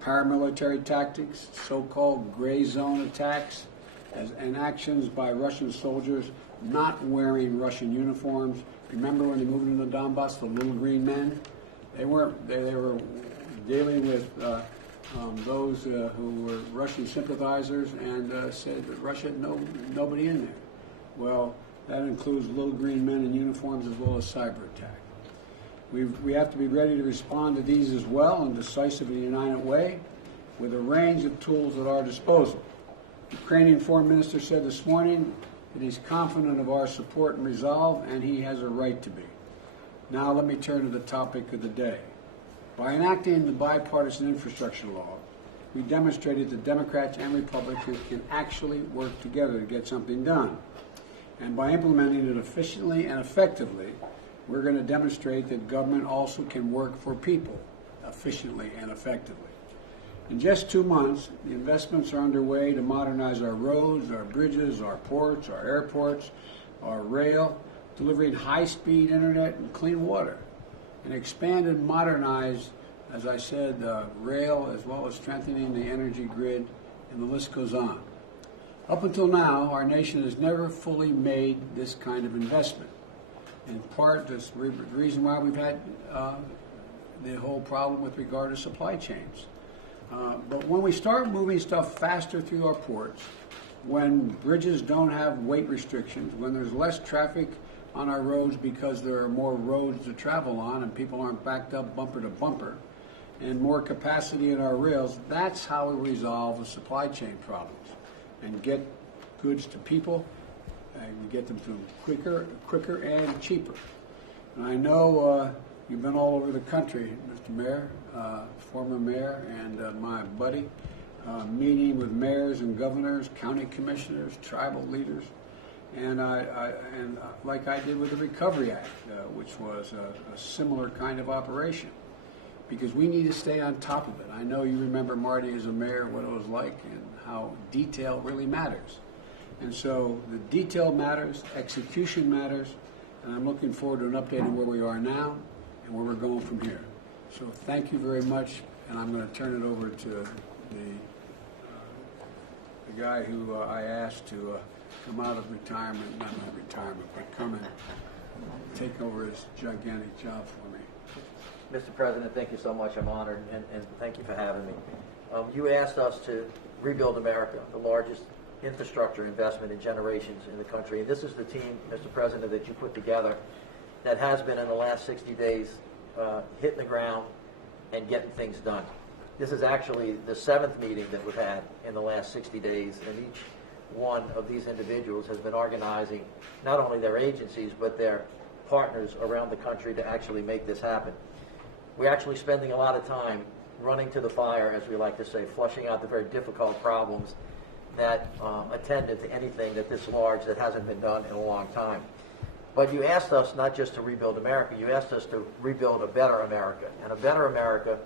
paramilitary tactics, so-called gray zone attacks, and actions by Russian soldiers not wearing Russian uniforms. Remember when they moved into Donbass, the little green men? They were dealing with those who were Russian sympathizers and said that Russia had nobody in there. Well, that includes little green men in uniforms as well as cyber attack. We have to be ready to respond to these as well in a decisive and united way with a range of tools at our disposal. The Ukrainian foreign minister said this morning that he's confident of our support and resolve, and he has a right to be. Now let me turn to the topic of the day. By enacting the bipartisan infrastructure law, we demonstrated that Democrats and Republicans can actually work together to get something done. And by implementing it efficiently and effectively, we're going to demonstrate that government also can work for people efficiently and effectively. In just 2 months, the investments are underway to modernize our roads, our bridges, our ports, our airports, our rail, delivering high-speed internet and clean water, and expand and modernize, as I said, rail, as well as strengthening the energy grid, and the list goes on. Up until now, our nation has never fully made this kind of investment. In part, that's the reason why we've had the whole problem with regard to supply chains. But when we start moving stuff faster through our ports, when bridges don't have weight restrictions, when there's less traffic on our roads because there are more roads to travel on and people aren't backed up bumper to bumper, and more capacity in our rails, that's how we resolve the supply chain problems and get goods to people, and we get them to them quicker and cheaper. And I know you've been all over the country, Mr. Mayor, former mayor, and my buddy, meeting with mayors and governors, county commissioners, tribal leaders, and like I did with the Recovery Act, which was a similar kind of operation, because we need to stay on top of it. I know you remember, Marty, as a mayor, what it was like and how detail really matters. And so the detail matters, execution matters, and I'm looking forward to an update on where we are now and where we're going from here. So thank you very much, and I'm going to turn it over to the guy who I asked to come out of retirement, not retirement, but come and take over his gigantic job for me. Mr. President, thank you so much. I'm honored, and thank you for having me. You asked us to rebuild America, the largest infrastructure investment in generations in the country. And this is the team, Mr. President, that you put together that has been in the last 60 days hitting the ground and getting things done. This is actually the 7th meeting that we've had in the last 60 days, and each one of these individuals has been organizing not only their agencies, but their partners around the country to actually make this happen. We're actually spending a lot of time running to the fire, as we like to say, flushing out the very difficult problems that attended to anything that this large that hasn't been done in a long time. But you asked us not just to rebuild America, you asked us to rebuild a better America. And a better America,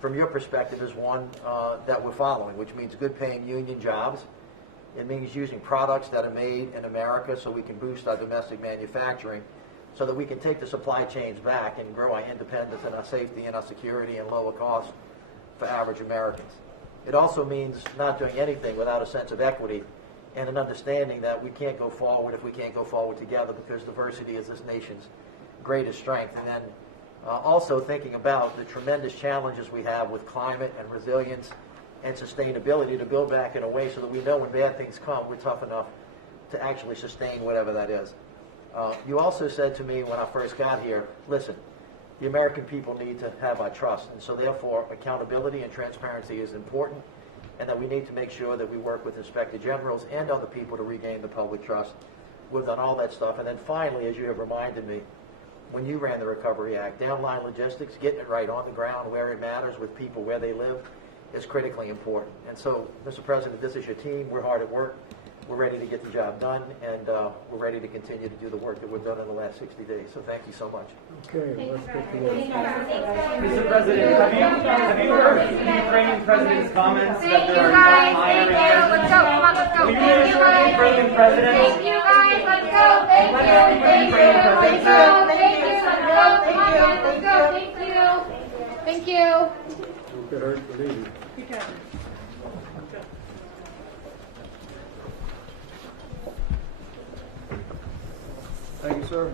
from your perspective, is one that we're following, which means good paying union jobs. It means using products that are made in America so we can boost our domestic manufacturing, so that we can take the supply chains back and grow our independence and our safety and our security and lower costs for average Americans. It also means not doing anything without a sense of equity and an understanding that we can't go forward if we can't go forward together, because diversity is this nation's greatest strength. And then also thinking about the tremendous challenges we have with climate and resilience and sustainability to build back in a way so that we know when bad things come, we're tough enough to actually sustain whatever that is. You also said to me when I first got here, listen, the American people need to have our trust, and so therefore accountability and transparency is important, and that we need to make sure that we work with inspector generals and other people to regain the public trust. We've done all that stuff. And then finally, as you have reminded me, when you ran the Recovery Act, downline logistics, getting it right on the ground where it matters with people where they live, is critically important. And so, Mr. President, this is your team. We're hard at work. We're ready to get the job done, and we're ready to continue to do the work that we've done in the last 60 days. So thank you so much. Okay, let's get to this. Mr. President, have you heard the Ukrainian president's comments that there are no hiring? Let's go. Come on, let's go. Will you reassure the Ukrainian president? Thank you, guys. Let's go. Thank you. Thank you. Let's go. Thank you. Let's go. Come on, guys. Let's go. Thank you. Thank you. Don't get hurt, believe me. Thank you, sir.